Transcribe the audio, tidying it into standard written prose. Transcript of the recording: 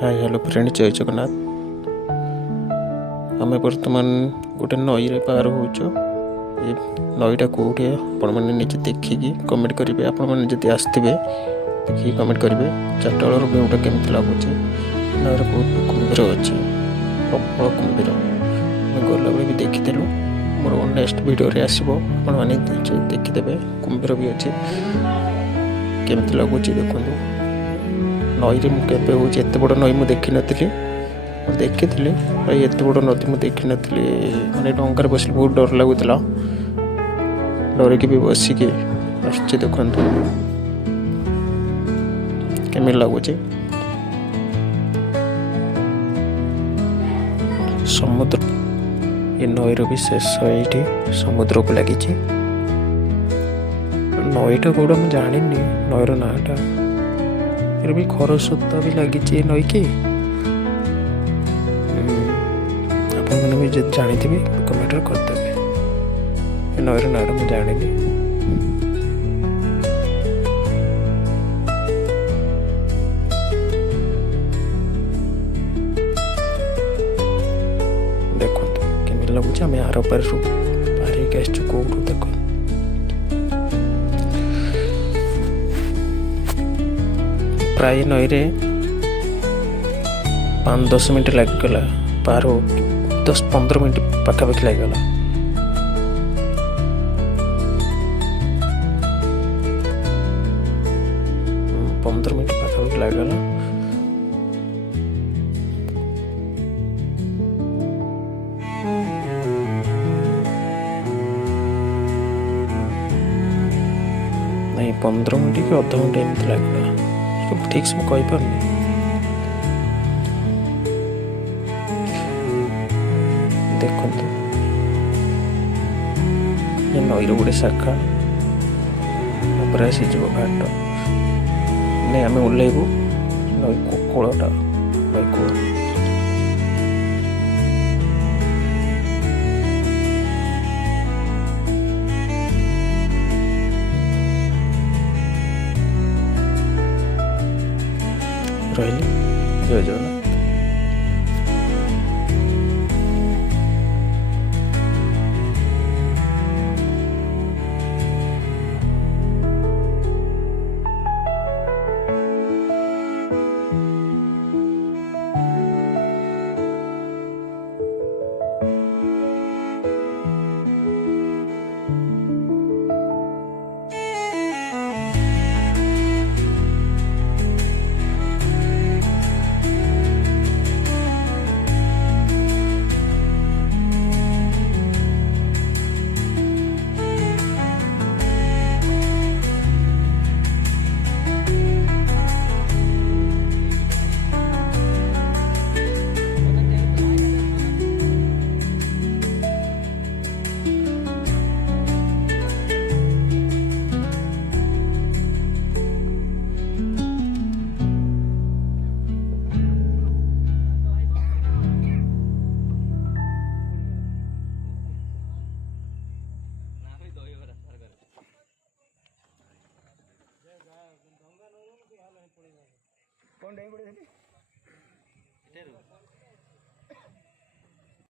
Hi hello friend, जय जगन्नाथ। आम बर्तमान गोटे नई पार हो नईटा कौटे आपने निजे देखिकी कमेंट करेंगे। आपड़ी आसवे देखिए कमेंट करेंगे चार्टा बेलर व्यूटा केमती लगुच। नईर बहुत कुंभीर अच्छे, प्रबल कुंभीर गला भी देखीलु। मोर नेक्स्ट वीडियो आसो आपने देखीदे। कुंभीर भी अच्छे केमती लगुच देखो। नई रे मुझे एत बड़ नई मुझे देखी देखी भाई एत बड़ नदी मुझे देखी मैंने डर बस बहुत डर लगुला। डरिकी भी बसिकी देखु केमी लगुच। समुद्र ये नईर भी शेष ये समुद्र को लगी। नईटा कौटा मुझे जानी नईर नाटा फिर भी खरस्रोता भी लगी नई की। आपने भी जब जानी कमेंट करदे। नईर नाटा मुझे जानी देखो केमी लगुच। आम आर पार पारिक आसचु कौटू देख। प्राय नईरे 5-10 मिनट लगला पार हो। 10-15 मिनट पाखापाखि लगला। मिनट पाखापाखि लगला। नहीं 15 मिनट कि अध घंटे एमती लगला। ठीक से मुझे कहीपर देखु। ये नईर गोटे शाखा आसीज घाट नहीं आम ओह्लैबू नई कूलटा नई कूल। रही जय जगन्नाथ। कौन